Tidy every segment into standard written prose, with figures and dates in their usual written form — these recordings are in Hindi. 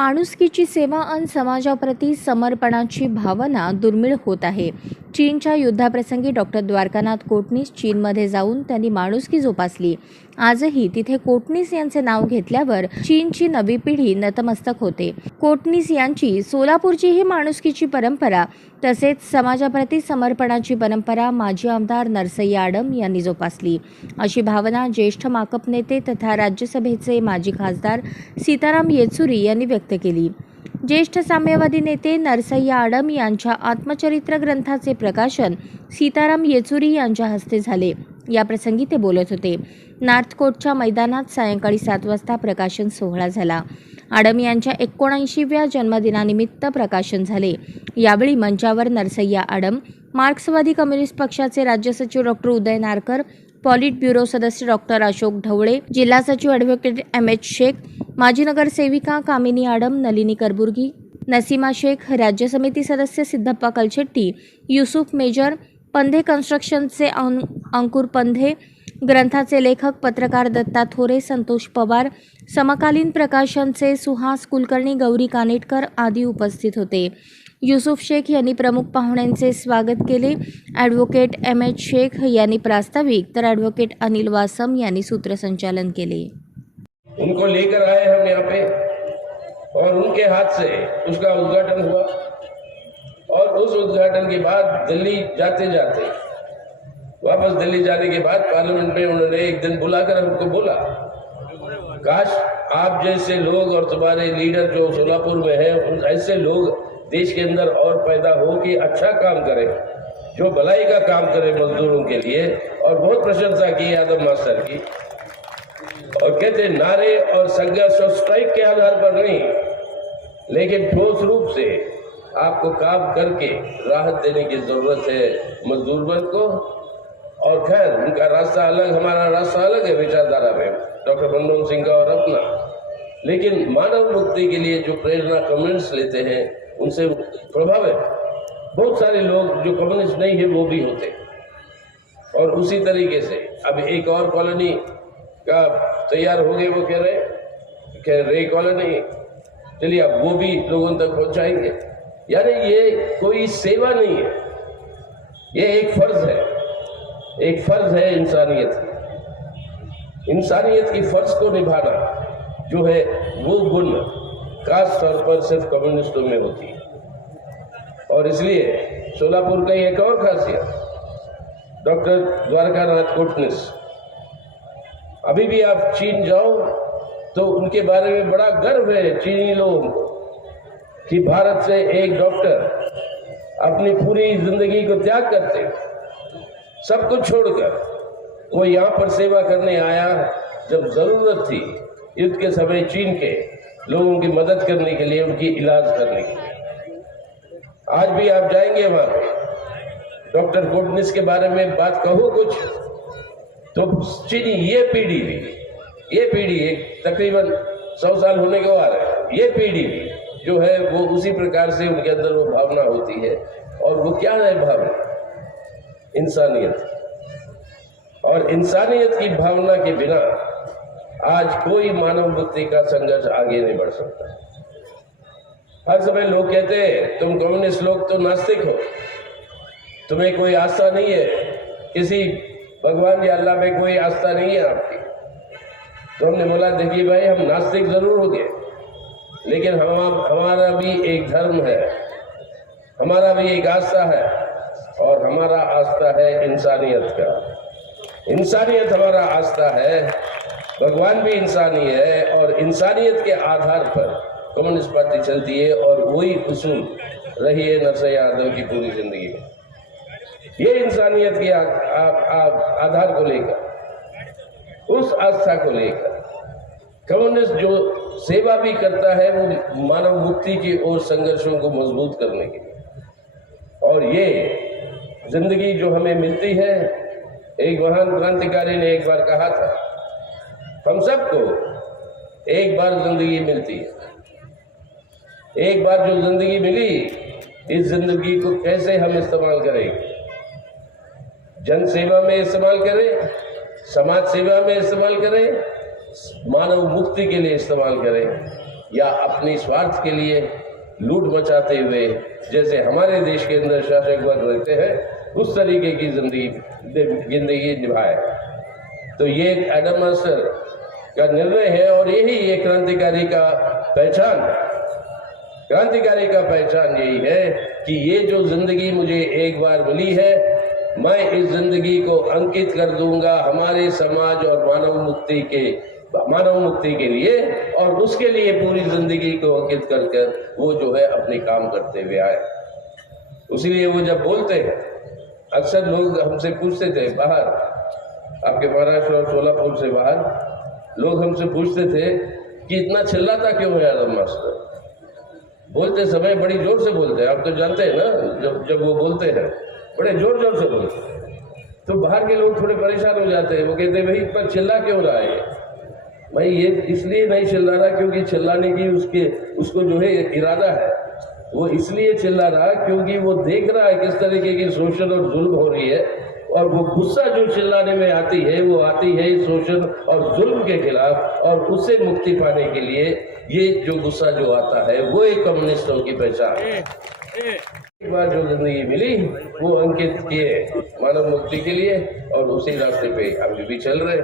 माणुसकीची सेवा आणि समाजाप्रती समर्पणाची भावना दुर्मिळ होत आहे. चीनच्या युद्धाप्रसंगी डॉक्टर द्वारकानाथ कोटणीस चीनमध्ये जाऊन त्यांनी माणुसकी जोपासली. आजही तिथे कोटणीस यांचे नाव घेतल्यावर चीनची नवी पिढी नतमस्तक होते. कोटणीस यांची सोलापूरची ही माणुसकीची परंपरा तसेच समाजाप्रती समर्पणाची परंपरा माजी आमदार नरसय्या आडम यांनी जोपासली, अशी भावना ज्येष्ठ माकप नेते तथा राज्यसभेचे माजी खासदार सीताराम येचुरी यांनी व्यक्त केली. ज्येष्ठ साम्यवादी नेते नरसय्या आडम यांच्या आत्मचरित्र ग्रंथाचे प्रकाशन सीताराम येचुरी यांच्या हस्ते झाले. याप्रसंगी ते बोलत होते. नॉर्थ कोर्टच्या मैदानात सायंकाळी 7 वाजता प्रकाशन सोहळा झाला. आडम यांच्या 79व्या जन्मदिनानिमित्त प्रकाशन झाले. यावेळी मंचावर नरसय्या आडम, मार्क्सवादी कम्युनिस्ट पक्षाचे राज्य सचिव डॉक्टर उदय नारकर, पॉलिट ब्युरो सदस्य डॉक्टर अशोक ढवळे, जिल्हा सचिव ॲडव्होकेट M.H. शेख, माजी नगरसेविका कामिनी आडम, नलिनी करबुर्गी, नसीमा शेख, राज्य समिती सदस्य सिद्धप्पा कलशेट्टी, युसुफ मेजर, पंधे कन्स्ट्रक्शनचे अंकुर पंधे, ग्रंथाचे लेखक पत्रकार दत्ता थोरे, संतोष पवार, समकालीन प्रकाशनचे सुहास कुलकर्णी, गौरी कानेटकर आदी उपस्थित होते. युसुफ शेख यांनी प्रमुख पाहुण्यांचे स्वागत केले. Advocate M.H. शेख यांनी प्रास्ताविक तर ॲडव्होकेट अनिल वासम यांनी सूत्रसंचालन केले. उनको लेकर आए हम यहाँ पे और उनके हाथ से उसका उद्घाटन हुआ और उस उद्घाटन के बाद दिल्ली जाते जाते वापस दिल्ली जाने के बाद पार्लियामेंट में उन्होंने एक दिन बुलाकर हमको बोला, काश आप जैसे लोग और तुम्हारे लीडर जो सोलापुर में हैं ऐसे लोग देश के अंदर और पैदा हो कि अच्छा काम करें, जो भलाई का काम करें मजदूरों के लिए। और बहुत प्रशंसा की यादव मास्टर की और कहते नारे और संघर्ष और स्ट्राइक के आधार पर नहीं, लेकिन ठोस रूप से आपको काम करके राहत देने की जरूरत है मजदूर वर्ग को। और खैर उनका रास्ता अलग, हमारा रास्ता अलग है विचारधारा में, डॉक्टर मनमोहन सिंह का और अपना, लेकिन मानव मुक्ति के लिए जो प्रेरणा कम्युनिस्ट लेते हैं उनसे प्रभावित बहुत सारे लोग जो कम्युनिस्ट नहीं है वो भी होते। और उसी तरीके से अब एक और कॉलोनी का तैयार हो गए, वो कह रहे रे कॉलोनी, चलिए अब वो भी लोगों तक पहुंचाएंगे। यानी ये कोई सेवा नहीं है, ये एक फर्ज है, एक फर्ज है इंसानियत की फर्ज को निभाना जो है वो गुण खास तौर पर सिर्फ कम्युनिस्टों में होती है। और इसलिए सोलापुर का एक और खासियत, डॉक्टर द्वारकानाथ कोटणीस, अभी भी आप चीन जाओ तो उनके बारे में बड़ा गर्व है चीनी लोगों को कि भारत से एक डॉक्टर अपनी पूरी जिंदगी को त्याग करते सब कुछ छोड़कर वो यहाँ पर सेवा करने आया जब जरूरत थी युद्ध के समय चीन के लोगों की मदद करने के लिए, उनकी इलाज करने के लिए। आज भी आप जाएंगे वहां पे डॉक्टर कोटणीस के बारे में बात कहो कुछ तो चीनी ये पीढ़ी एक तकरीबन 100 साल होने को आ रहा है, ये पीढ़ी जो है वो उसी प्रकार से उनके अंदर वो भावना होती है। और वो क्या है भावना? इंसानियत। और इंसानियत की भावना के बिना आज कोई मानव मुक्ति का संघर्ष आगे नहीं बढ़ सकता। हर समय लोग कहते हैं तुम कम्युनिस्ट लोग तो नास्तिक हो, तुम्हें कोई आस्था नहीं है, किसी भगवान या अल्लाह में कोई आस्था नहीं है आपकी। तो हमने बोला देखिए भाई, हम नास्तिक जरूर हो गए, लेकिन हमारा भी एक धर्म है, हमारा भी एक आस्था है, और हमारा आस्था है इंसानियत का। इंसानियत हमारा आस्था है, भगवान भी इंसानी है, और इंसानियत के आधार पर कम्युनिस्ट पार्टी चलती है। और वही उसूल रही है नरसय्या यादव की पूरी जिंदगी में। ये इंसानियत के आधार को लेकर, उस आस्था को लेकर कम्युनिस्ट जो सेवा भी करता है वो मानव मुक्ति की ओर संघर्षों को मजबूत करने के लिए। और ये जिंदगी जो हमें मिलती है, एक महान क्रांतिकारी ने एक बार कहा था, हम सबको एक बार जिंदगी मिलती है, एक बार जो जिंदगी मिली, इस जिंदगी को कैसे हम इस्तेमाल करेंगे? जन सेवा में इस्तेमाल करें, समाज सेवा में इस्तेमाल करें, मानव मुक्ति के लिए इस्तेमाल करें। या अपनी स्वार्थ के लिए लूट मचाते हुए जैसे हमारे देश के अंदर शासक वर्ग रहते हैं उस तरीके की जिंदगी निभाए। तो ये एडम मास्टर का निर्णय है और यही ये क्रांतिकारी का पहचान है। क्रांतिकारी का पहचान यही है कि ये जो जिंदगी मुझे एक बार मिली है, मैं इस जिंदगी को अंकित कर दूंगा हमारे समाज और मानव मुक्ति के लिए, और उसके लिए पूरी जिंदगी को अंकित कर वो जो है अपने काम करते हुए आए। उसीलिए वो जब बोलते हैं, अक्सर लोग हमसे पूछते थे, बाहर आपके महाराष्ट्र और सोलापुर से बाहर लोग हमसे पूछते थे कि इतना चिल्लाता क्यों है आदम मास्टर, बोलते समय बड़ी जोर से बोलते हैं। आप तो जानते हैं ना, जब वो बोलते हैं बड़े जोर जोर से बोलते हैं, तो बाहर के लोग थोड़े परेशान हो जाते हैं। वो कहते हैं भाई इतना चिल्ला क्यों रहा है भाई? ये इसलिए नहीं चिल्ला रहा क्योंकि चिल्लाने की उसको जो है इरादा है। वो इसलिए चिल्ला रहा क्योंकि वो देख रहा है किस तरीके की शोषण और जुल्म हो रही है, और वो गुस्सा जो चिल्लाने में आती है वो आती है शोषण और जुल्म के खिलाफ, और उससे मुक्ति पाने के लिए ये जो गुस्सा जो आता है वो एक कम्युनिस्टों की पहचान है। एक बार जो जिंदगी मिली वो अंकित किए मानव मुक्ति के लिए, और उसी रास्ते पे हम भी चल रहे।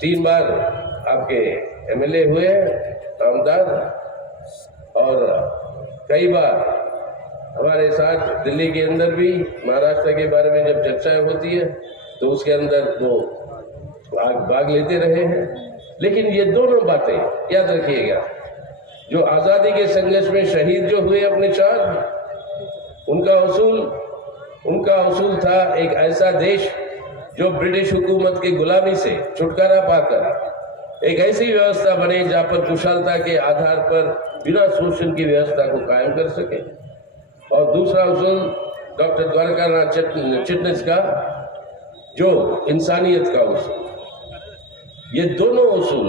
3 बार आपके एमएलए हुए नामदार, और कई बार हमारे साथ दिल्ली के अंदर भी महाराष्ट्र के बारे में जब चर्चाएं होती है तो उसके अंदर वो भाग लेते रहे हैं। लेकिन ये दोनों बातें याद रखिएगा, जो आज़ादी के संघर्ष में शहीद जो हुए अपने 4, उनका उसूल था एक ऐसा देश जो ब्रिटिश हुकूमत की गुलामी से छुटकारा पाकर एक ऐसी व्यवस्था बने जहां पर कुशलता के आधार पर बिना शोषण की व्यवस्था को कायम कर सके। और दूसरा उसूल डॉक्टर द्वारकानाथ चिटनिस का, जो इंसानियत का उसूल। ये दोनों उसूल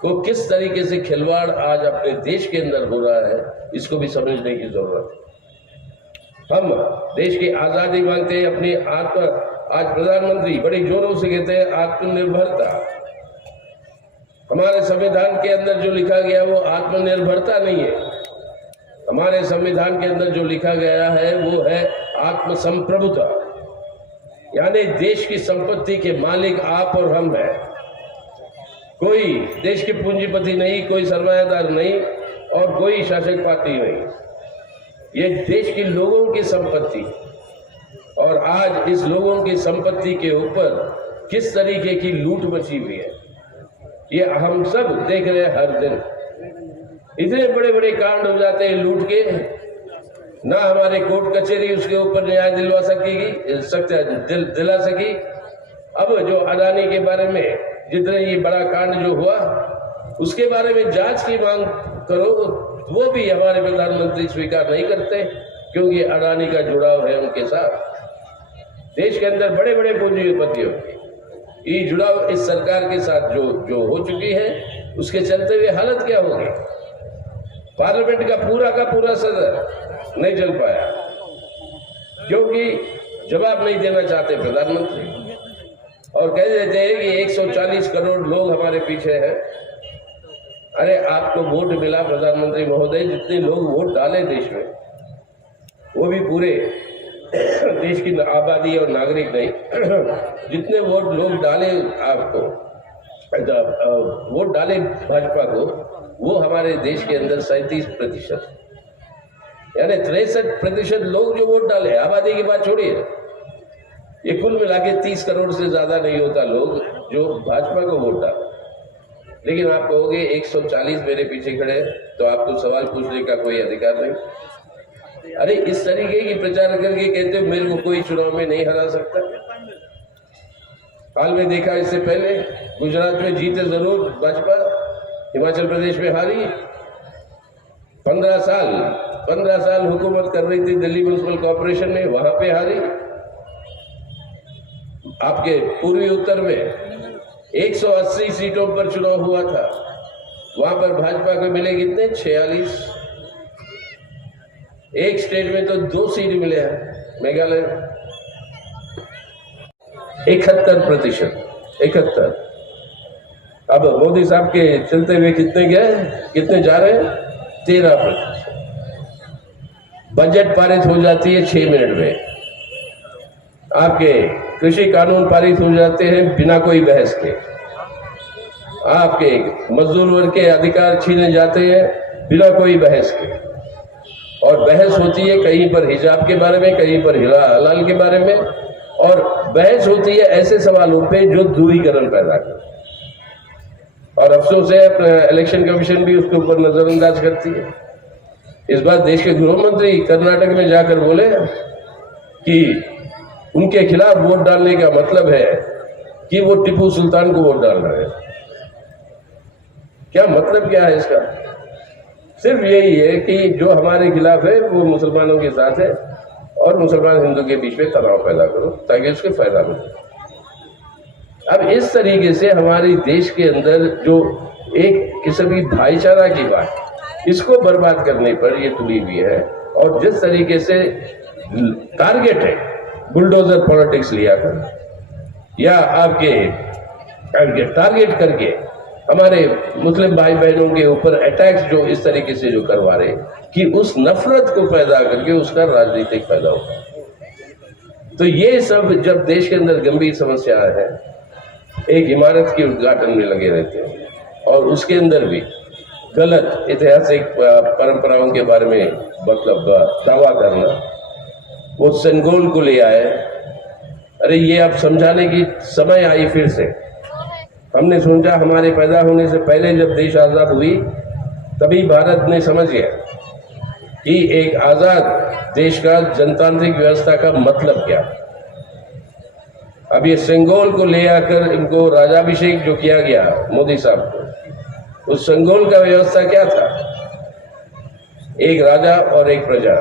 को किस तरीके से खिलवाड़ आज अपने देश के अंदर हो रहा है, इसको भी समझने की जरूरत है। हम देश की आजादी मांगते हैं, अपनी आज प्रधानमंत्री बड़े जोरों से कहते हैं आत्मनिर्भरता। हमारे संविधान के अंदर जो लिखा गया वो आत्मनिर्भरता नहीं है। हमारे संविधान के अंदर जो लिखा गया है वो है आत्मसंप्रभुता, यानी देश की संपत्ति के मालिक आप और हम हैं। कोई देश के पूंजीपति नहीं, कोई सरमायादार नहीं, और कोई शासक पार्टी नहीं। ये देश के लोगों की संपत्ति, और आज इस लोगों की संपत्ति के ऊपर किस तरीके की लूट मची हुई है ये हम सब देख रहे हैं हर दिन। इतने बड़े बड़े कांड हो जाते हैं लूट के, ना हमारे कोर्ट कचहरी उसके ऊपर न्याय दिला सकी। अब जो अडानी के बारे में जितने ये बड़ा कांड जो हुआ उसके बारे में जांच की मांग करो, वो भी हमारे प्रधानमंत्री स्वीकार नहीं करते, क्योंकि अडानी का जुड़ाव है उनके साथ। देश के अंदर बड़े बड़े पूंजीपतियों की ये जुड़ाव इस सरकार के साथ जो हो चुकी है, उसके चलते हुए हालत क्या होगी। पार्लियामेंट का पूरा सदन नहीं चल पाया, क्योंकि जवाब नहीं देना चाहते प्रधानमंत्री, और कह देते हैं कि 140 करोड़ लोग हमारे पीछे हैं। अरे आपको वोट मिला प्रधानमंत्री महोदय, जितने लोग वोट डाले देश में, वो भी पूरे देश की आबादी और नागरिक नहीं, जितने वोट लोग डाले आपको, वोट डाले भाजपा को, वो हमारे देश के अंदर 37%, यानी 63% लोग जो वोट डाले, आबादी की बात छोड़िए, ये कुल मिला के 30 करोड़ से ज्यादा नहीं होता लोग जो भाजपा को वोट डाले। लेकिन आप कहोगे 140 मेरे पीछे खड़े, तो आपको सवाल पूछने का कोई अधिकार नहीं। अरे इस तरीके की प्रचार करके कहते हो मेरे को कोई चुनाव में नहीं हरा सकता। हाल में देखा, इससे पहले गुजरात में जीते जरूर भाजपा, हिमाचल प्रदेश में हारी। 15 साल हुकूमत कर रही थी दिल्ली म्युनिसिपल कॉर्पोरेशन में, वहां पे हारी। आपके पूर्वी उत्तर में 180 सीटों पर चुनाव हुआ था, वहां पर भाजपा को मिले कितने? 46। एक स्टेट में तो 2 सीट मिले हैं, मेघालय में 71%। अब मोदी साहब के चलते हुए कितने गए, कितने जा रहे हैं? 13%। बजट पारित हो जाती है 6 मिनट में। आपके कृषि कानून पारित हो जाते हैं बिना कोई बहस के। आपके मजदूर वर्ग के अधिकार छीने जाते हैं बिना कोई बहस के। और बहस होती है कहीं पर हिजाब के बारे में, कहीं पर हलाल के बारे में, और बहस होती है ऐसे सवालों पे जो दूरीकरण पैदा करे। और अफसोस है इलेक्शन कमीशन भी उसके ऊपर नजरअंदाज करती है। इस बार देश के गृह मंत्री कर्नाटक में जाकर बोले कि उनके खिलाफ वोट डालने का मतलब है कि वो टीपू सुल्तान को वोट डाल रहे हैं। क्या मतलब क्या है इसका? सिर्फ यही है कि जो हमारे खिलाफ है वो मुसलमानों के साथ है और मुसलमान हिंदू के बीच में तनाव पैदा करो ताकि उसके फायदा मिले। अब इस तरीके से हमारे देश के अंदर जो एक किस्म की भाईचारा की बात, इसको बर्बाद करने पर ये तुली हुई है। और जिस तरीके से टारगेट है बुलडोजर पॉलिटिक्स लिया कर या आपके टारगेट करके हमारे मुस्लिम भाई बहनों के ऊपर अटैक्स जो इस तरीके से जो करवा रहे कि उस नफरत को पैदा करके उसका राजनीतिक फायदा होगा। तो ये सब जब देश के अंदर गंभीर समस्या है, एक इमारत के उद्घाटन में लगे रहते हैं और उसके अंदर भी गलत ऐतिहासिक परंपराओं के बारे में मतलब दावा करना, वो सेंगोल को ले आए। अरे ये अब समझाने की समय आई फिर से। हमने सोचा हमारे पैदा होने से पहले जब देश आजाद हुई तभी भारत ने समझ गया कि एक आजाद देश का जनतांत्रिक व्यवस्था का मतलब क्या। अब ये सेंगोल को ले आकर इनको राजाभिषेक जो किया गया मोदी साहब को, उस सेंगोल का व्यवस्था क्या था? एक राजा और एक प्रजा।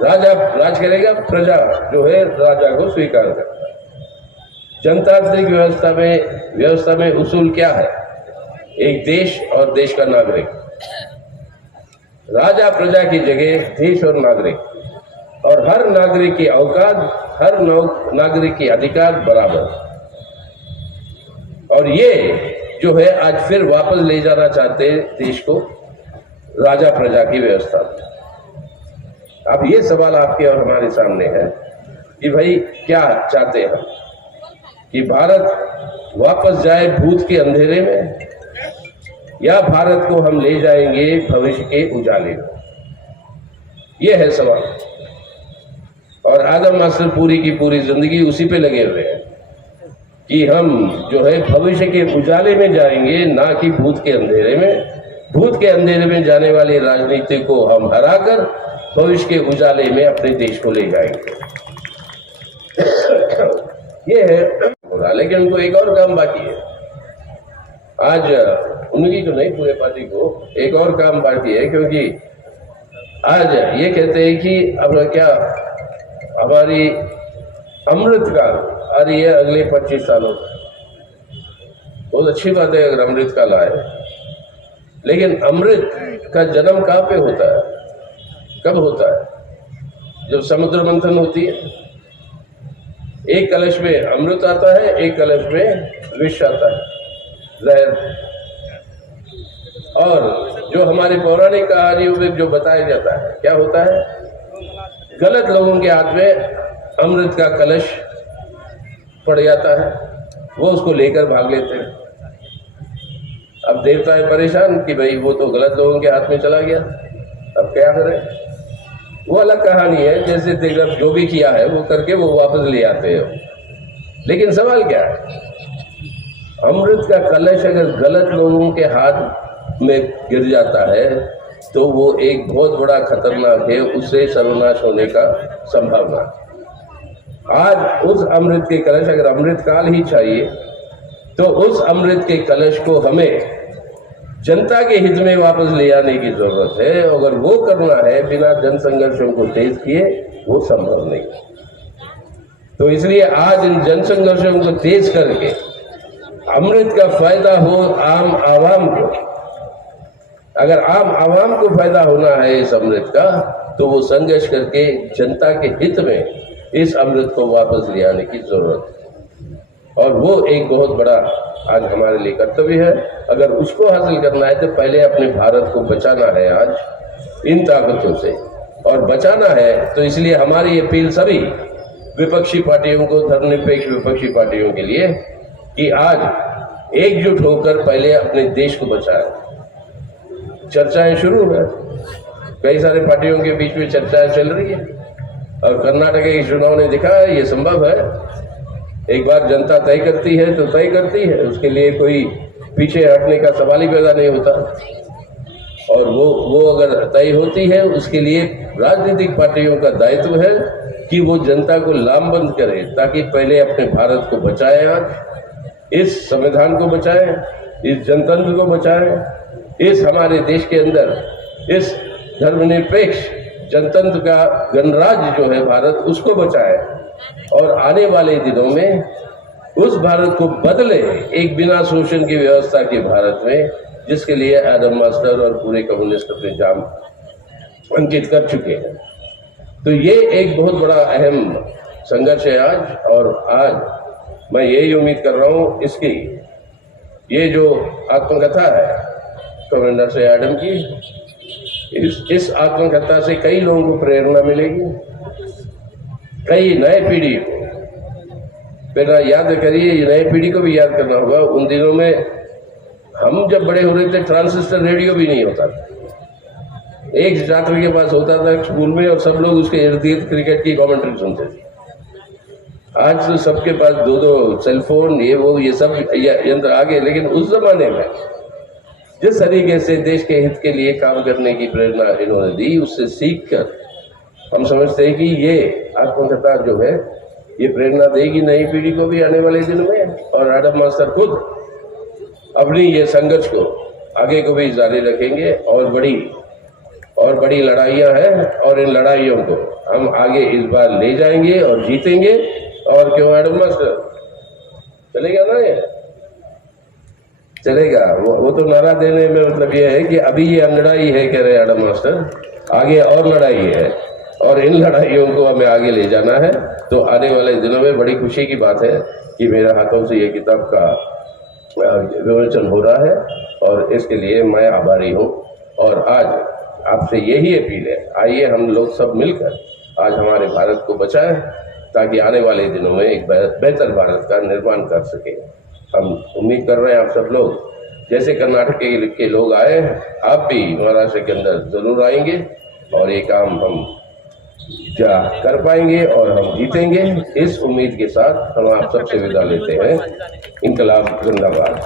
राजा राज करेगा, प्रजा जो है राजा को स्वीकार करता है। जनतांत्रिक व्यवस्था में उसूल क्या है? एक देश और देश का नागरिक। राजा प्रजा की जगह देश और नागरिक, और हर नागरिक की औकात, हर नागरिक की अधिकार बराबर। और ये जो है आज फिर वापस ले जाना चाहते हैं देश को राजा प्रजा की व्यवस्था। अब ये सवाल आपके और हमारे सामने है कि भाई क्या चाहते हैं हम? कि भारत वापस जाए भूत के अंधेरे में, या भारत को हम ले जाएंगे भविष्य के उजाले में? ये है सवाल। और आदम मास्टर पूरी की पूरी जिंदगी उसी पे लगे हुए हैं कि हम जो है भविष्य के उजाले में जाएंगे, ना कि भूत के अंधेरे में। भूत के अंधेरे में जाने वाली राजनीति को हम हराकर भविष्य के उजाले में अपने देश को ले जाएंगे। ये है। लेकिन उनको एक और काम बाकी है। आज उनकी तो नहीं, पूरे पार्टी को एक और काम बाकी है, क्योंकि आज ये कहते हैं कि अब क्या हमारी अमृतकाल आ रही है अगले 25 सालों में। बहुत अच्छी बात है अगर अमृतकाल आए, लेकिन अमृत का जन्म कहाँ पे होता है, कब होता है? जब समुद्र मंथन होती है। एक कलश में अमृत आता है, एक कलश में विष आता है, जहर। और जो हमारे पौराणिक कहानियों में जो बताया जाता है, क्या होता है? गलत लोगों के हाथ में अमृत का कलश पड़ जाता है, वो उसको लेकर भाग लेते हैं। अब देवता है परेशान कि भाई वो तो गलत लोगों के हाथ में चला गया, अब क्या करें? वो अलग कहानी है। जैसे तेगर जो भी किया है वो करके वो वापस ले आते हैं। लेकिन सवाल क्या है? अमृत का कलश अगर गलत लोगों के हाथ में गिर जाता है तो वो एक बहुत बड़ा खतरनाक है, उससे सर्वनाश होने का संभावना। आज उस अमृत के कलश, अगर अमृत काल ही चाहिए तो उस अमृत के कलश को हमें जनता के हित में वापस ले आने की जरूरत है। अगर वो करना है बिना जन संघर्षों को तेज किए, वो संभव नहीं। तो इसलिए आज इन जन संघर्षों को तेज करके अमृत का फायदा हो आम आवाम को। अगर आम आवाम को फायदा होना है इस अमृत का, तो वो संघर्ष करके जनता के हित में इस अमृत को वापस ले आने की जरूरत है। और वो एक बहुत बड़ा आज हमारे लिए कर्तव्य है। अगर उसको हासिल करना है तो पहले अपने भारत को बचाना है आज इन ताकतों से, और बचाना है तो इसलिए हमारी अपील सभी विपक्षी पार्टियों को, धर्मनिरपेक्ष विपक्षी पार्टियों के लिए, कि आज एकजुट होकर पहले अपने देश को बचाएं। चर्चाएं शुरू है, कई सारे पार्टियों के बीच में चर्चाएं चल रही है, और कर्नाटक के चुनाव ने दिखा है ये संभव है। एक बार जनता तय करती है तो तय करती है, उसके लिए कोई पीछे हटने का सवाल ही पैदा नहीं होता। और वो अगर तय होती है, उसके लिए राजनीतिक पार्टियों का दायित्व है कि वो जनता को लामबंद करे, ताकि पहले अपने भारत को बचाएं, आज इस संविधान को बचाएं, इस जनतंत्र को बचाएं, इस हमारे देश के अंदर इस धर्मनिरपेक्ष जनतंत्र का गणराज्य जो है भारत, उसको बचाएं, और आने वाले दिनों में उस भारत को बदले एक बिना शोषण की व्यवस्था के भारत में, जिसके लिए एडम मास्टर और पूरे कम्युनिस्ट अपने जान अंकित कर चुके हैं। तो ये एक बहुत बड़ा अहम संघर्ष है आज, और आज मैं यही उम्मीद कर रहा हूं इसकी, ये जो आत्मकथा है कमांडर से एडम की, इस आत्मकथा से कई लोगों को प्रेरणा मिलेगी, कई नए पीढ़ी को प्रेरणा। याद करिए, नए पीढ़ी को भी याद करना होगा, उन दिनों में हम जब बड़े हो रहे थे ट्रांसिस्टर रेडियो भी नहीं होता था। एक छात्र के पास होता था स्कूल में, और सब लोग उसके इर्द गिर्द क्रिकेट की कमेंट्री सुनते थे। आज तो सबके पास दो दो सेलफोन, ये सब यंत्र आ गए, लेकिन उस जमाने में जिस तरीके से देश के हित के लिए काम करने की प्रेरणा इन्होंने दी, उससे सीखकर हम समझते हैं कि ये आत्मकथा जो है ये प्रेरणा देगी नई पीढ़ी को भी आने वाले दिनों में। और एडम मास्टर खुद अपनी ये संघर्ष को आगे को भी जारी रखेंगे, और बड़ी लड़ाइयां हैं, और इन लड़ाइयों को हम आगे इस बार ले जाएंगे और जीतेंगे। और क्यों एडम मास्टर चलेगा ना, ये चलेगा। वो तो नारा देने में मतलब ये है कि अभी ये लड़ाई है, कह रहे एडम मास्टर, आगे और लड़ाई है, और इन लड़ाइयों को हमें आगे ले जाना है। तो आने वाले दिनों में बड़ी खुशी की बात है कि मेरे हाथों से ये किताब का विमोचन हो रहा है, और इसके लिए मैं आभारी हूँ। और आज आपसे यही अपील है, आइए हम लोग सब मिलकर आज हमारे भारत को बचाएं, ताकि आने वाले दिनों में एक बेहतर भारत का निर्माण कर सके। हम उम्मीद कर रहे हैं आप सब लोग, जैसे कर्नाटक के लोग आए, आप भी महाराष्ट्र के अंदर जरूर आएंगे, और ये काम हम कर पाएंगे और हम जीतेंगे। इस उम्मीद के साथ हम आप सबसे विदा लेते हैं। इंकलाब जिंदाबाद।